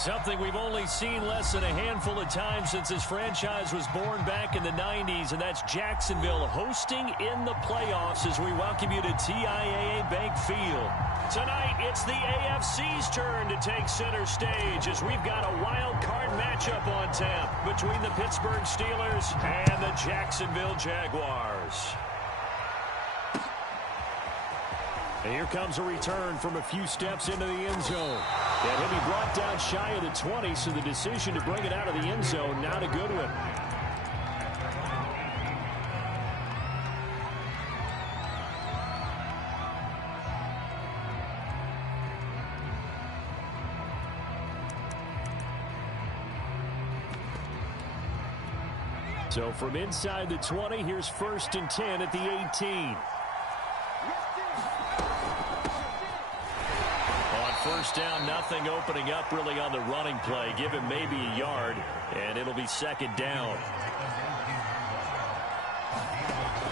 Something we've only seen less than a handful of times since this franchise was born back in the 90s, and that's Jacksonville hosting in the playoffs as we welcome you to TIAA Bank Field. Tonight, it's the AFC's turn to take center stage as we've got a wild card matchup on tap between the Pittsburgh Steelers and the Jacksonville Jaguars. And here comes a return from a few steps into the end zone. And he'll be brought down shy of the 20, so the decision to bring it out of the end zone, not a good one. So from inside the 20, here's 1st and 10 at the 18. First down, nothing opening up really on the running play. Give him maybe a yard, and it'll be 2nd down.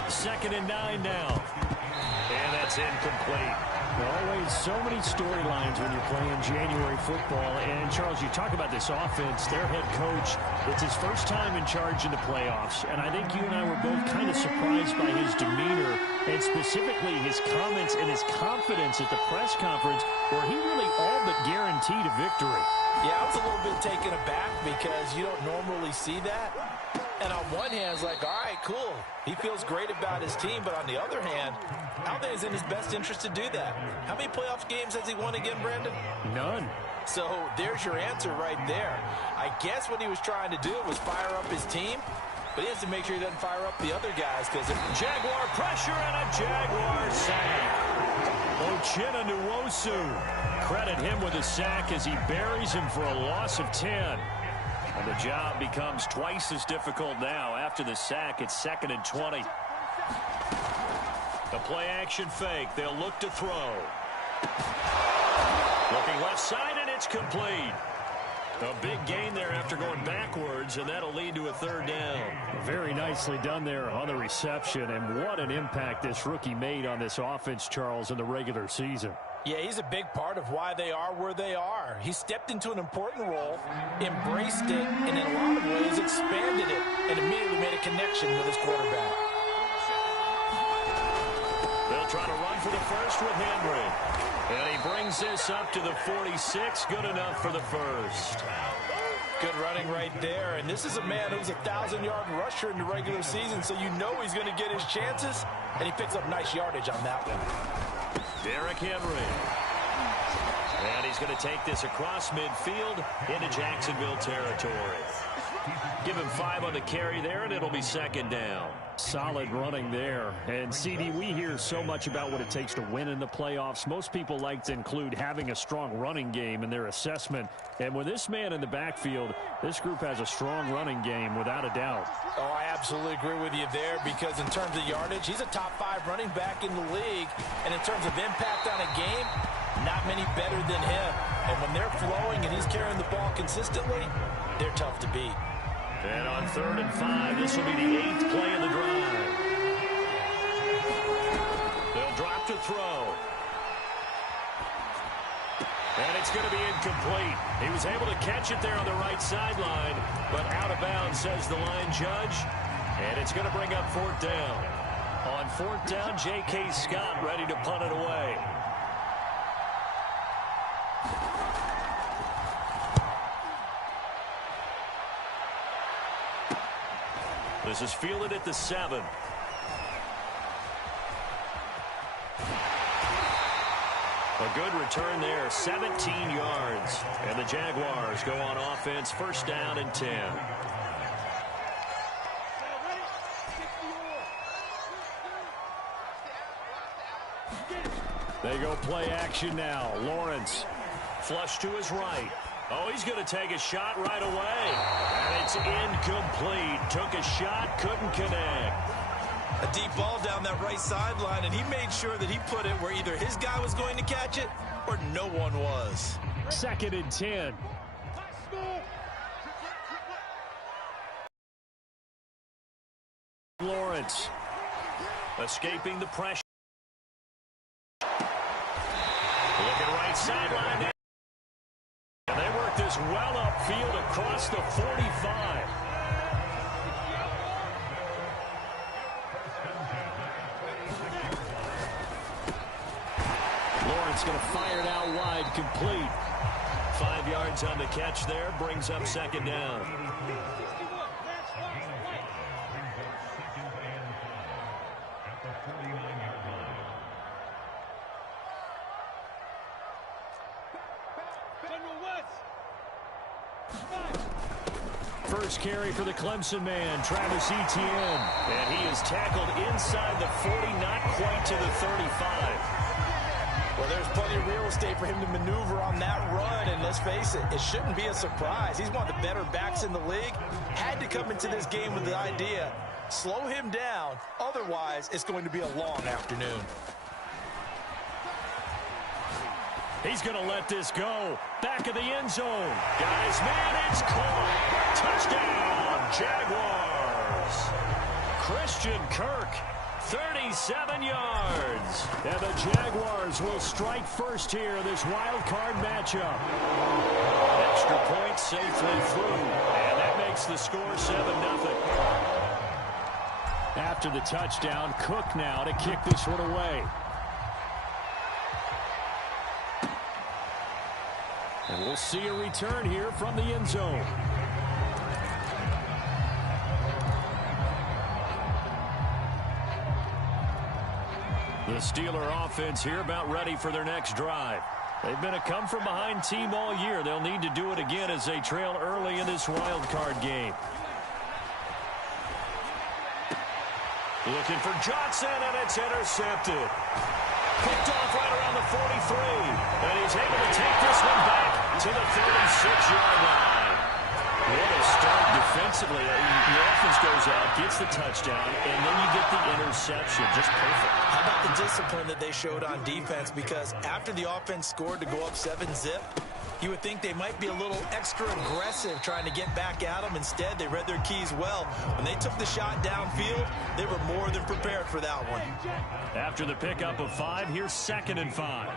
2nd and 9 now. And that's incomplete. Always so many storylines when you're playing January football. And, Charles, you talk about this offense, their head coach, it's his first time in charge in the playoffs. And I think you and I were both kind of surprised by his demeanor and specifically his comments and his confidence at the press conference where he really all but guaranteed a victory. Yeah, I was a little bit taken aback because you don't normally see that. And on one hand, it's like, all right, cool. He feels great about his team. But on the other hand, I don't think it's in his best interest to do that. How many playoff games has he won again, Brandon? None. So there's your answer right there. I guess what he was trying to do was fire up his team. But he has to make sure he doesn't fire up the other guys because Jaguar pressure and a Jaguar sack. Uchenna Nwosu. Credit him with a sack as he buries him for a loss of 10. And the job becomes twice as difficult now. After the sack, it's 2nd and 20. The play action fake. They'll look to throw. Looking left side, and it's complete. A big gain there after going backwards, and that'll lead to a 3rd down. Very nicely done there on the reception, and what an impact this rookie made on this offense, Charles, in the regular season. Yeah, he's a big part of why they are where they are. He stepped into an important role, embraced it, and in a lot of ways expanded it, and immediately made a connection with his quarterback. They'll try to run for the first with Henry. And he brings this up to the 46. Good enough for the first. Good running right there. And this is a man who's a 1,000-yard rusher in the regular season, so you know he's going to get his chances. And he picks up nice yardage on that one. Derrick Henry. And he's going to take this across midfield into Jacksonville territory. Give him 5 on the carry there, and it'll be 2nd down. Solid running there. And, CD, we hear so much about what it takes to win in the playoffs. Most people like to include having a strong running game in their assessment. And with this man in the backfield, this group has a strong running game without a doubt. Oh, I absolutely agree with you there because in terms of yardage, he's a top 5 running back in the league. And in terms of impact on a game, not many better than him. And when they're flowing and he's carrying the ball consistently, they're tough to beat. And on 3rd and 5, this will be the 8th play of the drive. They'll drop to throw. And it's going to be incomplete. He was able to catch it there on the right sideline, but out of bounds, says the line judge. And it's going to bring up 4th down. On 4th down, J.K. Scott ready to punt it away. This is fielded at the 7. A good return there, 17 yards. And the Jaguars go on offense, 1st down and 10. They go play action now. Lawrence, flush to his right. Oh, he's going to take a shot right away. And it's incomplete. Took a shot, couldn't connect. A deep ball down that right sideline, and he made sure that he put it where either his guy was going to catch it or no one was. 2nd and 10. Lawrence escaping the pressure. Looking right sideline. And they work this well upfield across the 45. Lawrence going to fire it out wide, complete. 5 yards on the catch there, brings up second down. First carry for the Clemson man, Travis Etienne. And he is tackled inside the 40, not quite to the 35. Well, there's plenty of real estate for him to maneuver on that run, and let's face it, it shouldn't be a surprise. He's one of the better backs in the league. Had to come into this game with the idea, slow him down, otherwise it's going to be a long afternoon. He's going to let this go. Back of the end zone. Got his man, it's caught. Touchdown, Jaguars. Christian Kirk, 37 yards. And the Jaguars will strike first here, this wild card matchup. Extra point safely through. And that makes the score 7-0. After the touchdown, Cook now to kick this one away. And we'll see a return here from the end zone. The Steeler offense here about ready for their next drive. They've been a come-from-behind team all year. They'll need to do it again as they trail early in this wild card game. Looking for Johnson, and it's intercepted. Picked off right around the 43. And he's able to take this one back to the 36-yard line. What a start defensively. The offense goes out, gets the touchdown, and then you get the interception. Just perfect. How about the discipline that they showed on defense? Because after the offense scored to go up 7-zip, you would think they might be a little extra aggressive trying to get back at them. Instead, they read their keys well. When they took the shot downfield, they were more than prepared for that one. After the pickup of 5, here's 2nd and 5.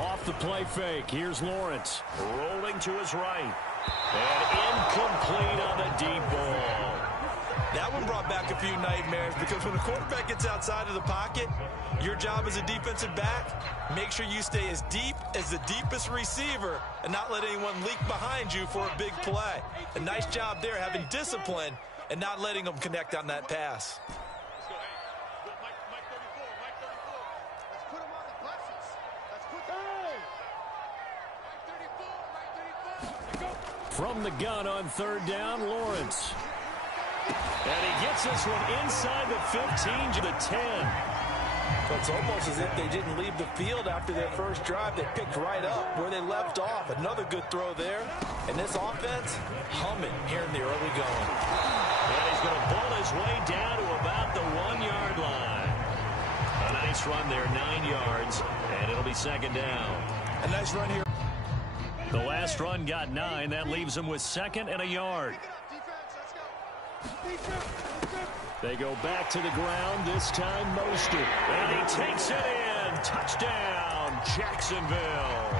Off the play fake, here's Lawrence. Rolling to his right. And incomplete on the deep ball. That one brought back a few nightmares because when the quarterback gets outside of the pocket, your job as a defensive back, make sure you stay as deep as the deepest receiver and not let anyone leak behind you for a big play. A nice job there having discipline and not letting them connect on that pass. From the gun on 3rd down, Lawrence. And he gets this one inside the 15 to the 10. It's almost as if they didn't leave the field after their first drive. They picked right up where they left off. Another good throw there. And this offense, humming here in the early going. And he's going to pull his way down to about the 1-yard line. A nice run there, 9 yards, and it'll be 2nd down. A nice run here. The last run got 9. That leaves him with 2nd and a yard. They go back to the ground, this time Mostert. And he takes it in. Touchdown, Jacksonville.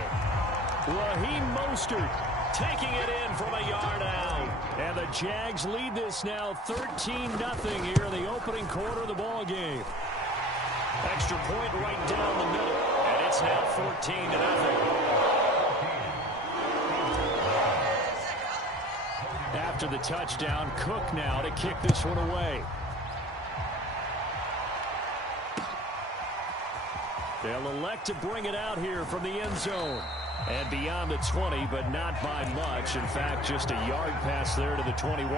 Raheem Mostert taking it in from a yard out. And the Jags lead this now 13-0 here in the opening quarter of the ball game. Extra point right down the middle. And it's now 14-0. After the touchdown, Cook now to kick this one away. They'll elect to bring it out here from the end zone. And beyond the 20, but not by much. In fact, just a yard pass there to the 21.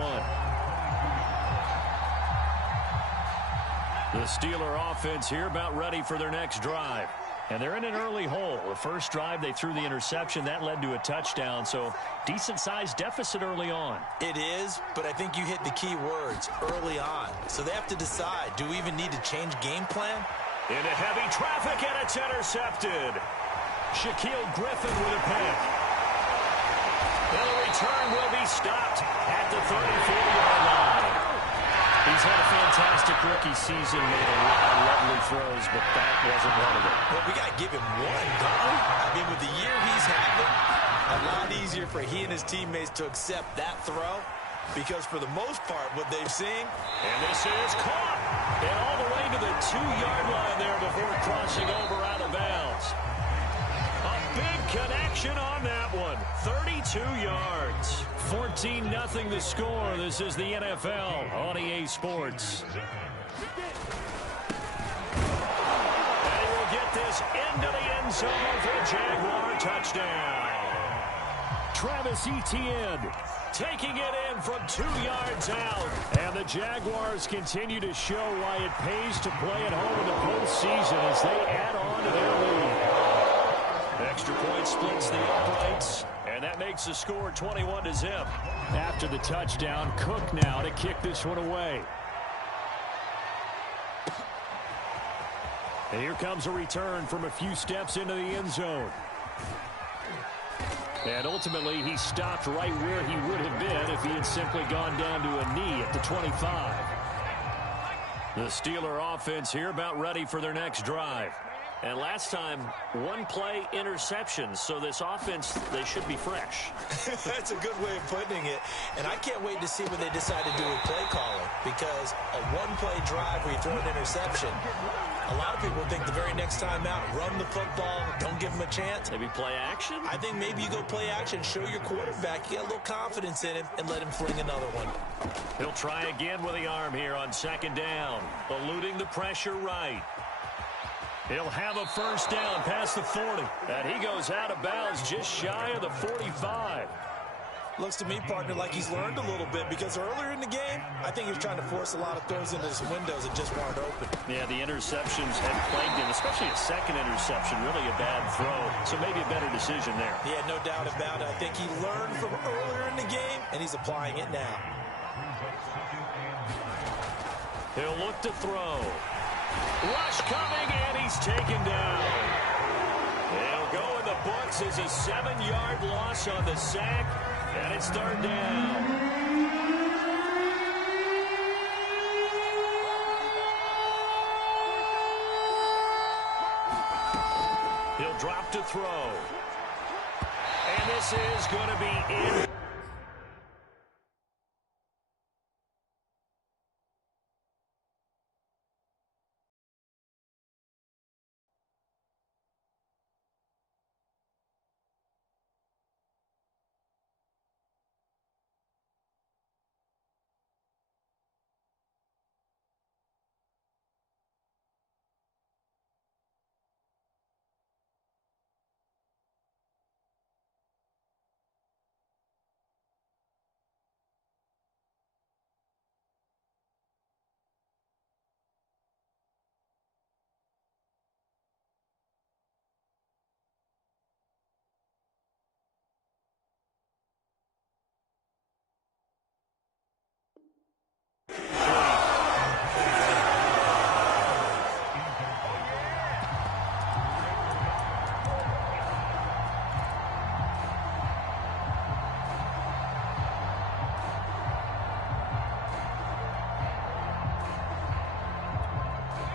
The Steeler offense here about ready for their next drive. And they're in an early hole. The first drive, they threw the interception. That led to a touchdown, so decent-sized deficit early on. It is, but I think you hit the key words, early on. So they have to decide, do we even need to change game plan? Into heavy traffic, and it's intercepted. Shaquille Griffin with a pick. And the return will be stopped at the 34-yard line. He's had a fantastic rookie season, made a lot of lovely throws, but that wasn't one of them. Well, we got to give him one, don't we? I mean, with the year he's having, A lot easier for he and his teammates to accept that throw because for the most part, what they've seen. And this is caught. And all the way to the 2-yard line there before crossing over out of bounds. A big connection on that one. 32 yards. 14-0 the score. This is the NFL on EA Sports. And he will get this into the end zone for a Jaguar touchdown. Travis Etienne taking it in from 2 yards out. And the Jaguars continue to show why it pays to play at home in the postseason as they add on to their lead. Extra point splits the uprights, and that makes the score 21-0. After the touchdown, Cook now to kick this one away. And here comes a return from a few steps into the end zone. And ultimately, he stopped right where he would have been if he had simply gone down to a knee at the 25. The Steeler offense here about ready for their next drive. And last time, 1-play interceptions. So this offense, they should be fresh. That's a good way of putting it. And I can't wait to see what they decide to do with play calling. Because a 1-play drive where you throw an interception, a lot of people think the very next time out, run the football, don't give them a chance. Maybe play action? I think maybe you go play action, show your quarterback, get a little confidence in him, and let him fling another one. He'll try again with the arm here on second down, eluding the pressure right. He'll have a first down past the 40. And he goes out of bounds just shy of the 45. Looks to me, partner, like he's learned a little bit because earlier in the game, I think he was trying to force a lot of throws into some windows that just weren't open. Yeah, the interceptions had plagued him, especially a second interception, really a bad throw. So maybe a better decision there. Yeah, no doubt about it. I think he learned from earlier in the game, and he's applying it now. He'll look to throw. Rush coming, and he's taken down. He'll go in the books as a 7-yard loss on the sack, and it's third down. He'll drop to throw. And this is going to be in.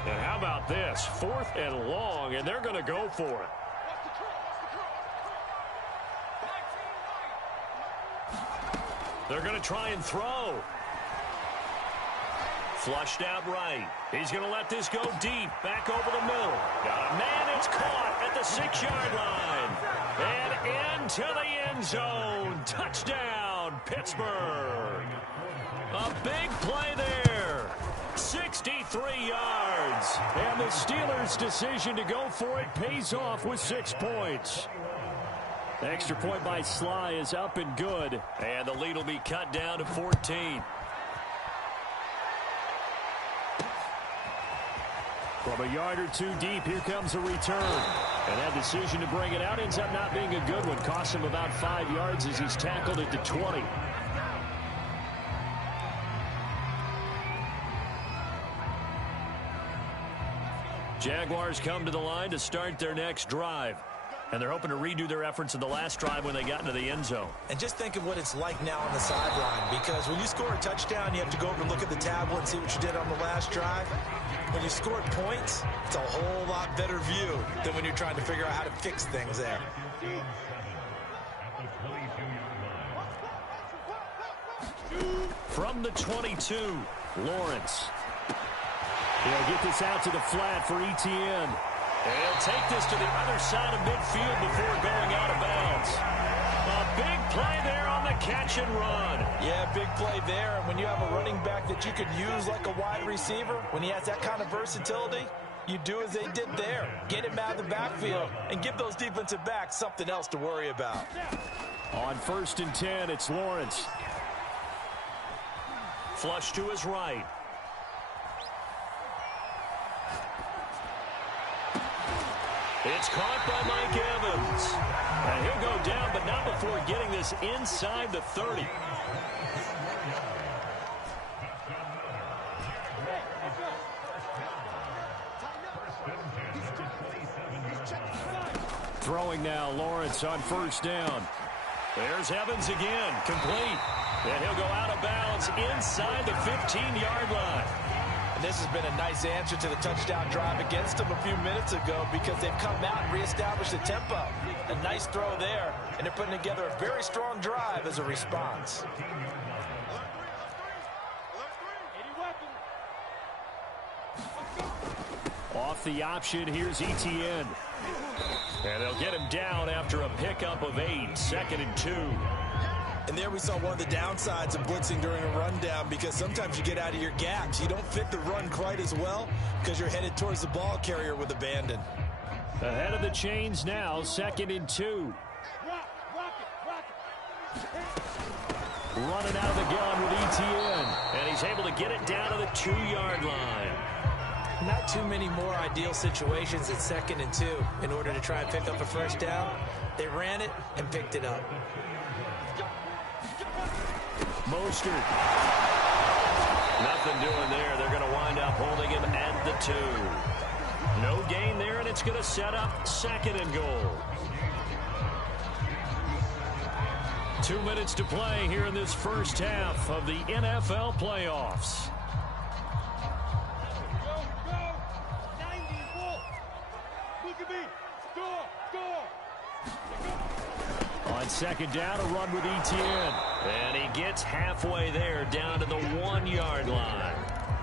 And how about this? 4th and long, and they're going to go for it. They're going to try and throw. Flushed out right. He's going to let this go deep. Back over the middle. Got a man. It's caught at the 6-yard line. And into the end zone. Touchdown, Pittsburgh. A big play there. 63 yards. And the Steelers' decision to go for it pays off with 6 points. The extra point by Sly is up and good. And the lead will be cut down to 14. From a yard or two deep, here comes a return. And that decision to bring it out ends up not being a good one. Costs him about 5 yards as he's tackled at the 20. Jaguars come to the line to start their next drive. And they're hoping to redo their efforts in the last drive when they got into the end zone. And just think of what it's like now on the sideline, because when you score a touchdown, you have to go over and look at the tablet and see what you did on the last drive. When you scored points, it's a whole lot better view than when you're trying to figure out how to fix things there. From the 22, Lawrence. He'll get this out to the flat for Etienne. And he'll take this to the other side of midfield before going out of bounds. A big play there on the catch and run. Yeah, big play there. And when you have a running back that you could use like a wide receiver, when he has that kind of versatility, you do as they did there. Get him out of the backfield and give those defensive backs something else to worry about. On 1st and 10, it's Lawrence. Flush to his right. It's caught by Mike Evans. And he'll go down, but not before getting this inside the 30. Throwing now, Lawrence on 1st down. There's Evans again, complete. And he'll go out of bounds inside the 15-yard line. And this has been a nice answer to the touchdown drive against them a few minutes ago because they've come out and reestablished the tempo. A nice throw there, and they're putting together a very strong drive as a response. Off the option, here's Etienne. And they'll get him down after a pickup of 8, 2nd and 2. And there we saw one of the downsides of blitzing during a rundown because sometimes you get out of your gaps. You don't fit the run quite as well because you're headed towards the ball carrier with abandon. Ahead of the chains now, 2nd and 2. Running out of the gun with Etienne. And he's able to get it down to the 2-yard line. Not too many more ideal situations at 2nd and 2 in order to try and pick up a first down. They ran it and picked it up. Mostert. Nothing doing there. They're going to wind up holding him at the 2. No gain there, and it's going to set up 2nd and goal. 2 minutes to play here in this first half of the NFL playoffs. On 2nd down, a run with Etienne. And he gets halfway there down to the 1-yard line.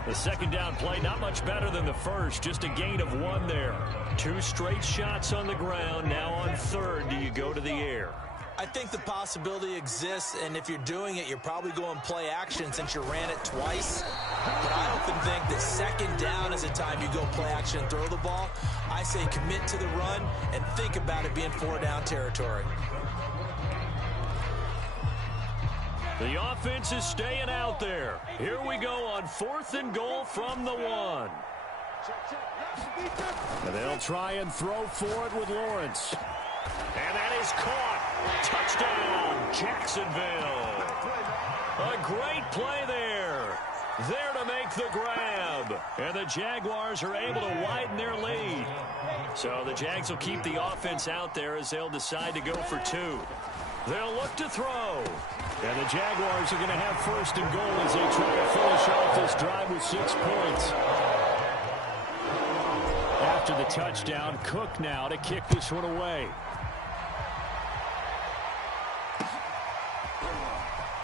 The 2nd down play, not much better than the first, just a gain of 1 there. 2 straight shots on the ground. Now on 3rd, do you go to the air? I think the possibility exists, and if you're doing it, you're probably going play action since you ran it twice. But I often think that 2nd down is a time you go play action and throw the ball. I say commit to the run and think about it being 4-down territory. The offense is staying out there. Here we go on 4th and goal from the 1. And they'll try and throw for it with Lawrence. And that is caught. Touchdown, Jacksonville. A great play there. There to make the grab. And the Jaguars are able to widen their lead. So the Jags will keep the offense out there as they'll decide to go for 2. They'll look to throw. And the Jaguars are going to have 1st and goal as they try to finish off this drive with 6 points. After the touchdown, Cook now to kick this one away.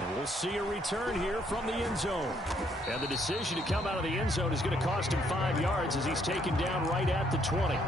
And we'll see a return here from the end zone. And the decision to come out of the end zone is going to cost him 5 yards as he's taken down right at the 20.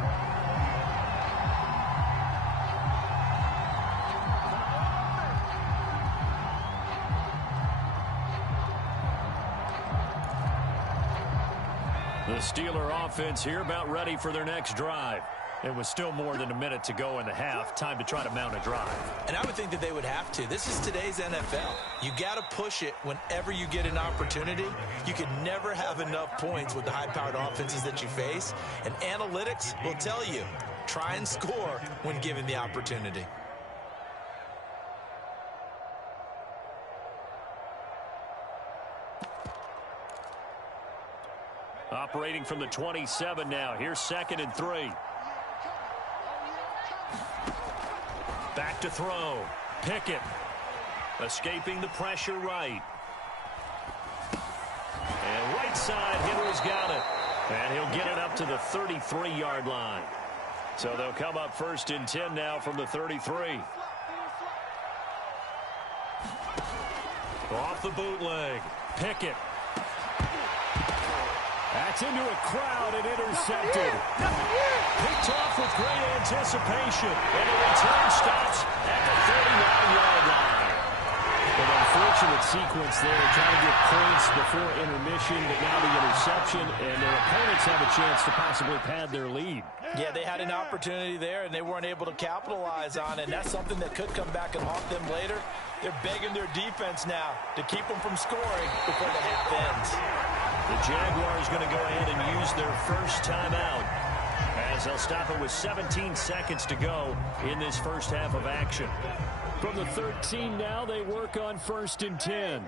The Steeler offense here about ready for their next drive. It was still more than a minute to go in the half. Time to try to mount a drive. And I would think that they would have to. This is today's NFL. You got to push it whenever you get an opportunity. You can never have enough points with the high-powered offenses that you face. And analytics will tell you, try and score when given the opportunity. Operating from the 27 now. Here's 2nd and 3. Back to throw. Pickett. Escaping the pressure right. And right side, Henry's got it. And he'll get it up to the 33-yard line. So they'll come up 1st and 10 now from the 33. Off the bootleg. Pickett. That's into a crowd and intercepted. Picked off with great anticipation. And the return stops at the 39-yard line. An unfortunate sequence there, trying to get points before intermission, but now the interception, and their opponents have a chance to possibly pad their lead. Yeah, they had an opportunity there, and they weren't able to capitalize on it, and that's something that could come back and haunt them later. They're begging their defense now to keep them from scoring before the half ends. The Jaguars going to go ahead and use their first timeout, as they'll stop it with 17 seconds to go in this first half of action. From the 13 now, they work on 1st and 10.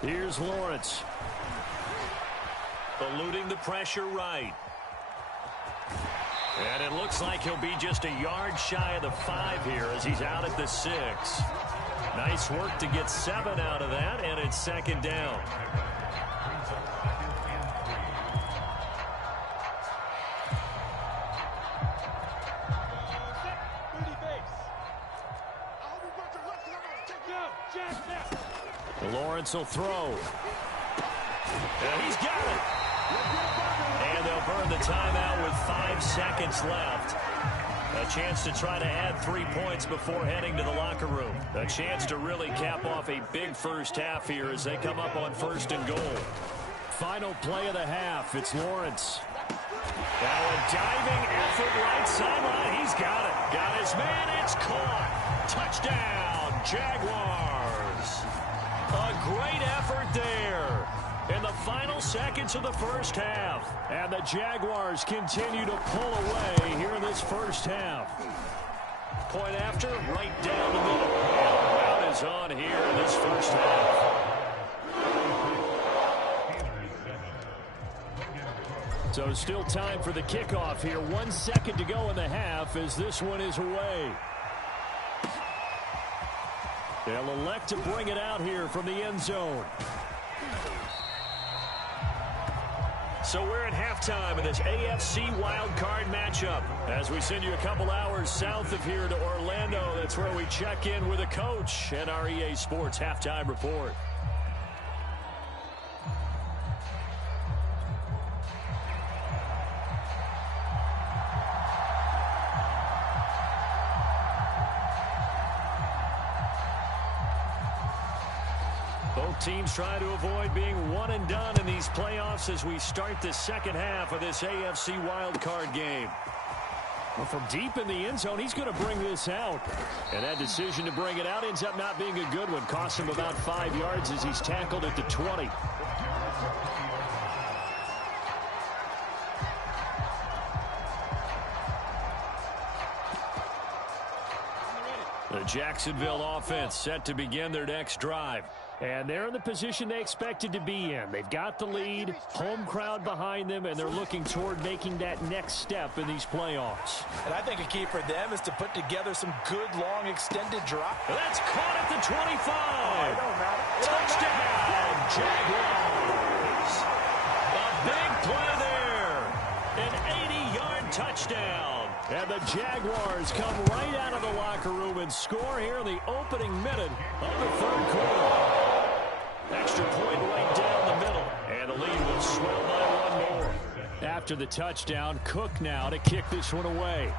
Here's Lawrence. Eluding the pressure right. And it looks like he'll be just a yard shy of the 5 here as he's out at the 6. Nice work to get 7 out of that, and it's 2nd down. Lawrence will throw. And he's got it. And they'll burn the timeout with 5 seconds left. A chance to try to add 3 points before heading to the locker room. A chance to really cap off a big first half here as they come up on 1st and goal. Final play of the half. It's Lawrence. Now a diving effort right sideline. He's got it. Got his man. It's caught. Touchdown, Jaguars. A great effort there in the final seconds of the first half. And the Jaguars continue to pull away here in this first half. Point after, right down the middle. And the crowd is on here in this first half. So still time for the kickoff here. 1 second to go in the half as this one is away. They'll elect to bring it out here from the end zone. So we're at halftime in this AFC WildCard matchup. As we send you a couple hours south of here to Orlando, that's where we check in with a coach and our EA Sports Halftime Report. Both teams try to avoid being one and done in these playoffs as we start the second half of this AFC wildcard game. Well, from deep in the end zone, he's going to bring this out. And that decision to bring it out ends up not being a good one. Cost him about 5 yards as he's tackled at the 20. The Jacksonville offense set to begin their next drive. And they're in the position they expected to be in. They've got the lead, home crowd behind them, and they're looking toward making that next step in these playoffs. And I think a key for them is to put together some good, long, extended drive. That's caught at the 25. Touchdown, Jaguars. A big play there. An 80-yard touchdown. And the Jaguars come right out of the locker room and score here in the opening minute of the third quarter. Extra point right down the middle. And the lead will swell by 1 more. After the touchdown, Cook now to kick this one away.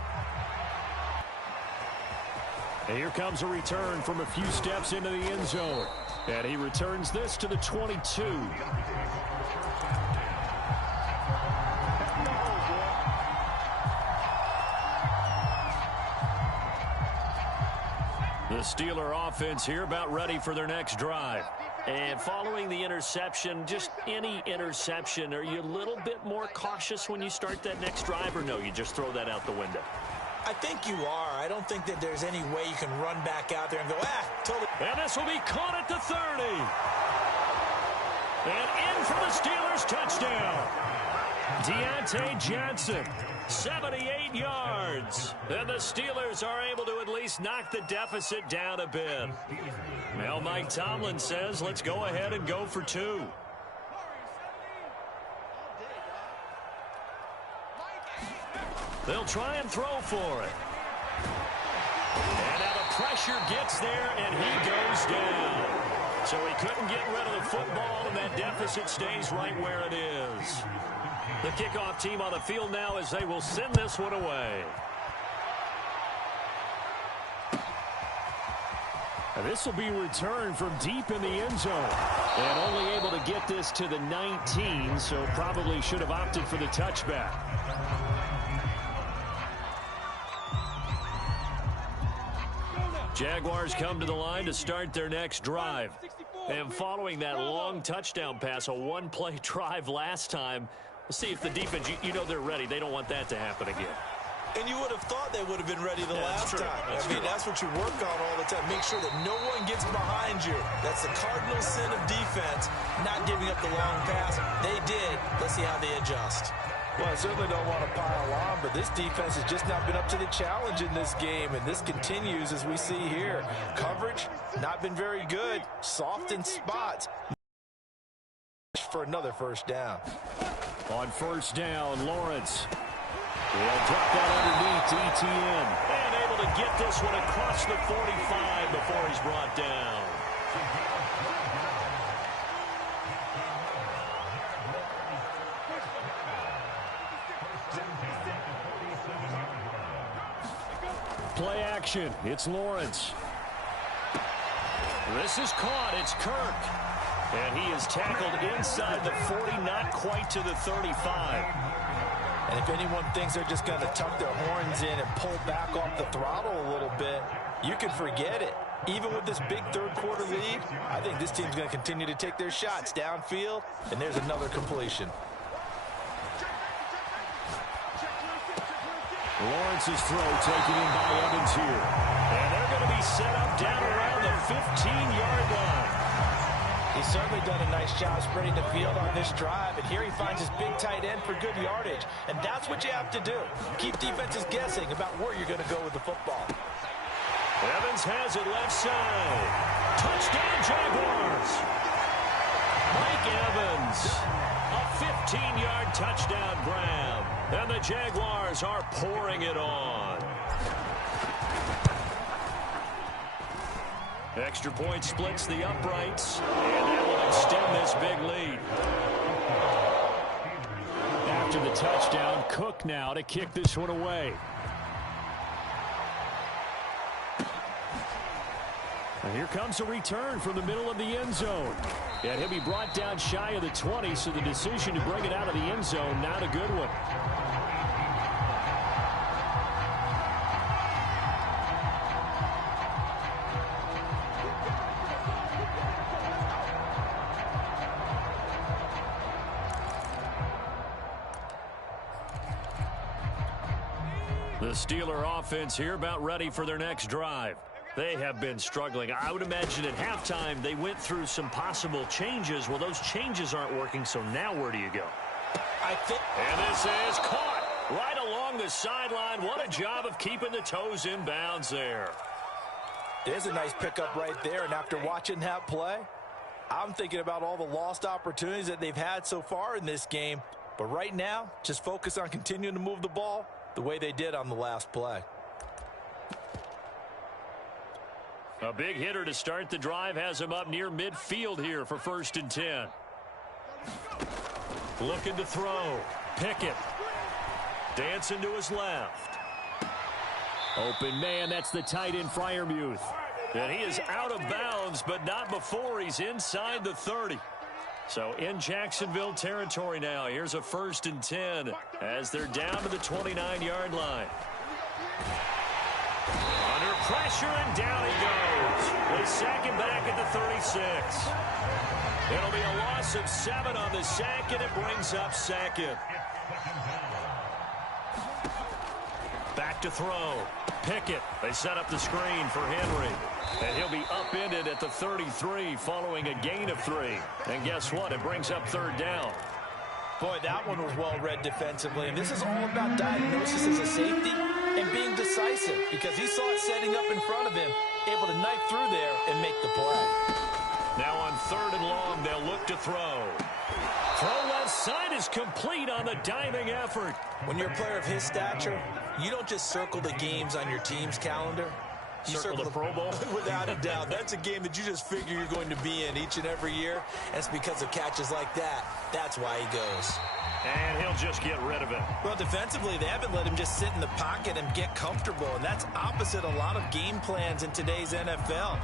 And here comes a return from a few steps into the end zone. And he returns this to the 22. The Steeler offense here about ready for their next drive. And following the interception, just any interception, are you a little bit more cautious when you start that next drive, or no, you just throw that out the window? I think you are. I don't think that there's any way you can run back out there and go, totally. And this will be caught at the 30. And in for the Steelers touchdown. Deontay Johnson, 78 yards. And the Steelers are able to at least knock the deficit down a bit. Now Mike Tomlin says, let's go ahead and go for 2. They'll try and throw for it. And now the pressure gets there, and he goes down. So he couldn't get rid of the football, and that deficit stays right where it is. The kickoff team on the field now as they will send this one away. And this will be returned from deep in the end zone. And only able to get this to the 19, so probably should have opted for the touchback. Jaguars come to the line to start their next drive. And following that long touchdown pass, a one-play drive last time, let's see if the defense, you know they're ready. They don't want that to happen again. And you would have thought they would have been ready the last time. That's what you work on all the time. Make sure that no one gets behind you. That's the cardinal sin of defense, not giving up the long pass. They did. Let's see how they adjust. Well, I certainly don't want to pile on, but this defense has just not been up to the challenge in this game, and this continues as we see here. Coverage, not been very good. Soft in spots. For another first down. On first down, Lawrence. He'll drop that underneath to Etienne. And able to get this one across the 45 before he's brought down. Play action. It's Lawrence. This is caught. It's Kirk. And he is tackled inside the 40, not quite to the 35. And if anyone thinks they're just going to tuck their horns in and pull back off the throttle a little bit, you can forget it. Even with this big third-quarter lead, I think this team's going to continue to take their shots downfield, and there's another completion. Lawrence's throw taken in by Evans here. And they're going to be set up down around the 15-yard line. He's certainly done a nice job spreading the field on this drive, and here he finds his big tight end for good yardage. And that's what you have to do. Keep defenses guessing about where you're going to go with the football. Evans has it left side. Touchdown, Jaguars. Mike Evans. A 15-yard touchdown grab. And the Jaguars are pouring it on. Extra point splits the uprights. And that will extend this big lead. After the touchdown, Cook now to kick this one away. And here comes a return from the middle of the end zone. And he'll be brought down shy of the 20, so the decision to bring it out of the end zone, not a good one. The Steeler offense here about ready for their next drive. They have been struggling. I would imagine at halftime they went through some possible changes. Well, those changes aren't working, so now where do you go? And this is caught right along the sideline. What a job of keeping the toes in bounds there. There's a nice pickup right there, and after watching that play, I'm thinking about all the lost opportunities that they've had so far in this game. But right now, just focus on continuing to move the ball the way they did on the last play. A big hitter to start the drive has him up near midfield here for 1st and 10. Looking to throw. Pickett. Dancing to his left. Open man, that's the tight end Freiermuth. And he is out of bounds, but not before he's inside the 30. So in Jacksonville territory now. Here's a 1st and 10 as they're down to the 29-yard line. Under pressure, and down he goes. They sack him back at the 36. It'll be a loss of 7 on the sack, and it brings up 2nd. Back to throw. Pickett. They set up the screen for Henry. And he'll be upended at the 33 following a gain of 3. And guess what? It brings up 3rd down. Boy, that one was well read defensively. And this is all about diagnosis as a safety and being decisive, because he saw it setting up in front of him, able to knife through there and make the play. Now on 3rd and long, they'll look to throw. Throw left side is complete on the diving effort. When you're a player of his stature, you don't just circle the games on your team's calendar. You circle the Pro Bowl? Without a doubt. That's a game that you just figure you're going to be in each and every year. And it's because of catches like that. That's why he goes. And he'll just get rid of it. Well, defensively, they haven't let him just sit in the pocket and get comfortable. And that's opposite a lot of game plans in today's NFL.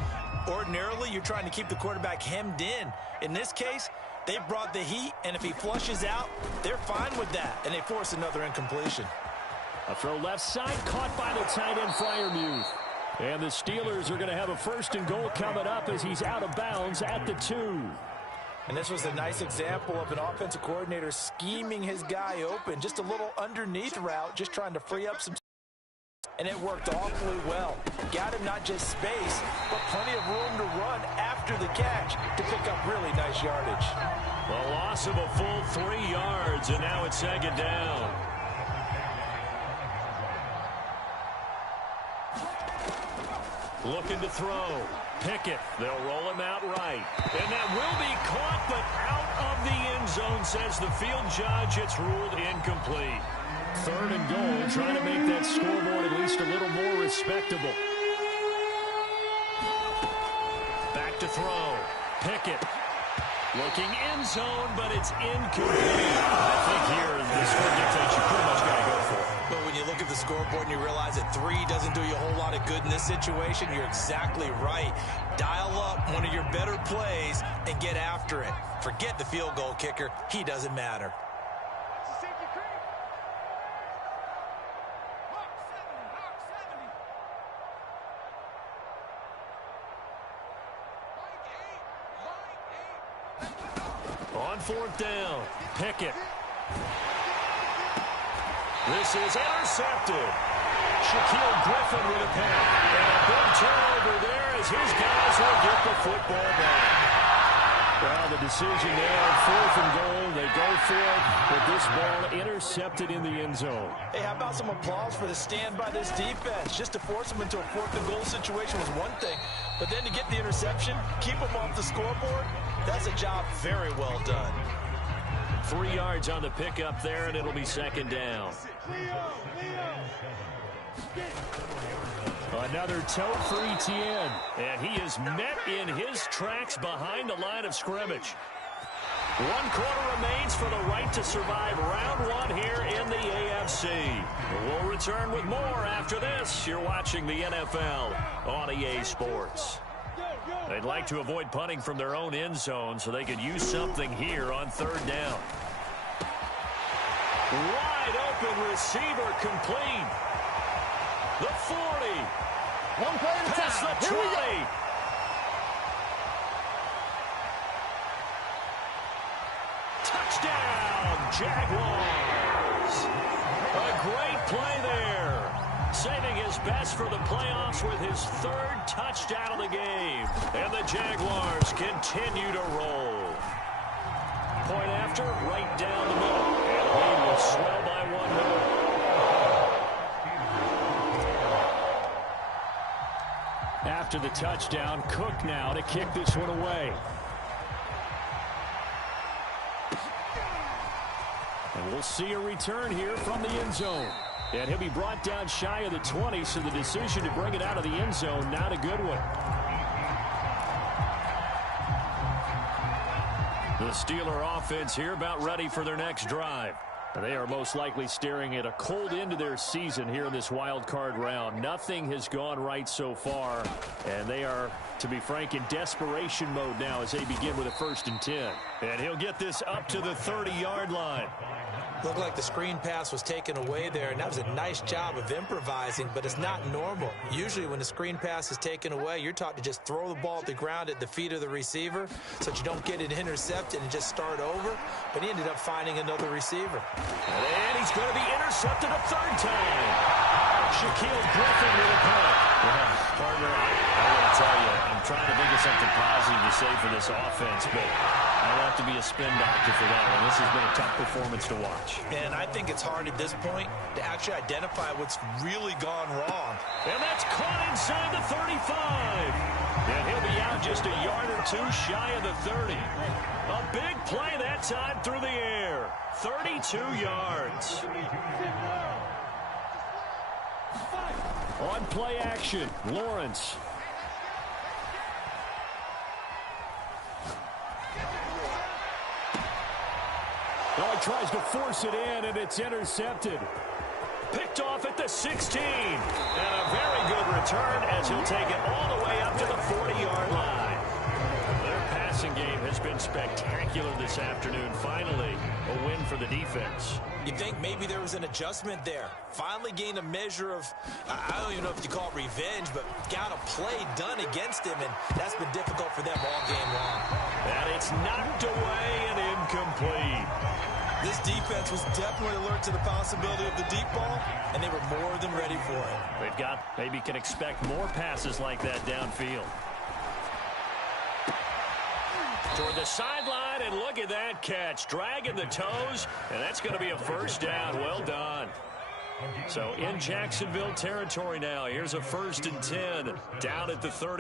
Ordinarily, you're trying to keep the quarterback hemmed in. In this case, they brought the heat, and if he flushes out, they're fine with that. And they force another incompletion. A throw left side, caught by the tight end, Freiermuth. And the Steelers are going to have a 1st and goal coming up as he's out of bounds at the 2. And this was a nice example of an offensive coordinator scheming his guy open. Just a little underneath route, just trying to free up some. And it worked awfully well. Got him not just space, but plenty of room to run after the catch to pick up really nice yardage. The loss of a full 3 yards, and now it's 2nd down. Looking to throw. Pickett. They'll roll him out right. And that will be caught, but out of the end zone, says the field judge. It's ruled incomplete. 3rd and goal, trying to make that scoreboard at least a little more respectable. Back to throw. Pickett. Looking end zone, but it's incomplete. I think here the score dictates you pretty much got to go for it. But when you look at the scoreboard and you realize that 3 doesn't do you a whole lot of good in this situation, you're exactly right. Dial up one of your better plays and get after it. Forget the field goal kicker. He doesn't matter. On 4th down, Pickett. This is intercepted. Shaquille Griffin with a pick. And a big turnover there as his guys will get the football back. Well, the decision there, 4th and goal. They go for it, but this ball intercepted in the end zone. Hey, how about some applause for the stand by this defense? Just to force them into a 4th and goal situation was one thing, but then to get the interception, keep them off the scoreboard, that's a job very well done. 3 yards on the pickup there, and it'll be 2nd down. Another tote for Etienne. And he is met in his tracks behind the line of scrimmage. 1 quarter remains for the right to survive round 1 here in the AFC. We'll return with more after this. You're watching the NFL on EA Sports. They'd like to avoid punting from their own end zone so they could use something here on 3rd down. Wide open receiver complete. The 40. One play at a Past time. the 20. Touchdown, Jaguars. A great play there. Saving his best for the playoffs with his 3rd touchdown of the game. And the Jaguars continue to roll. Point after, right down the middle. And the lead will swell by 1 more. After the touchdown, Cook now to kick this one away. And we'll see a return here from the end zone. And he'll be brought down shy of the 20, so the decision to bring it out of the end zone, not a good one. The Steeler offense here about ready for their next drive. They are most likely staring at a cold end to their season here in this wild card round. Nothing has gone right so far, and they are, to be frank, in desperation mode now as they begin with a 1st and 10. And he'll get this up to the 30-yard line. Looked like the screen pass was taken away there, and that was a nice job of improvising, but it's not normal. Usually when the screen pass is taken away, you're taught to just throw the ball at the ground at the feet of the receiver so that you don't get it intercepted and just start over, but he ended up finding another receiver. And he's going to be intercepted a 3rd time. Shaquille Griffin with a punt. Yeah, partner, I want to tell you, I'm trying to think of something positive to say for this offense, but I'll have to be a spin doctor for that one. This has been a tough performance to watch. And I think it's hard at this point to actually identify what's really gone wrong. And that's caught inside the 35. And he'll be out just a yard or two shy of the 30. A big play that time through the air. 32 yards. On play action, Lawrence. Well, he tries to force it in, and it's intercepted. Picked off at the 16. And a very good return as he'll take it all the way up to the 40-yard line. Their passing game has been spectacular this afternoon. Finally, a win for the defense. You think maybe there was an adjustment there. Finally gained a measure of, I don't even know if you call it revenge, but got a play done against him, and that's been difficult for them all game long. And it's knocked away and incomplete. This defense was definitely alert to the possibility of the deep ball, and they were more than ready for it. They've got, maybe can expect more passes like that downfield. Toward the sideline, and look at that catch. Dragging the toes, and that's going to be a first down. Well done. So in Jacksonville territory now. Here's a 1st and 10 down at the 30.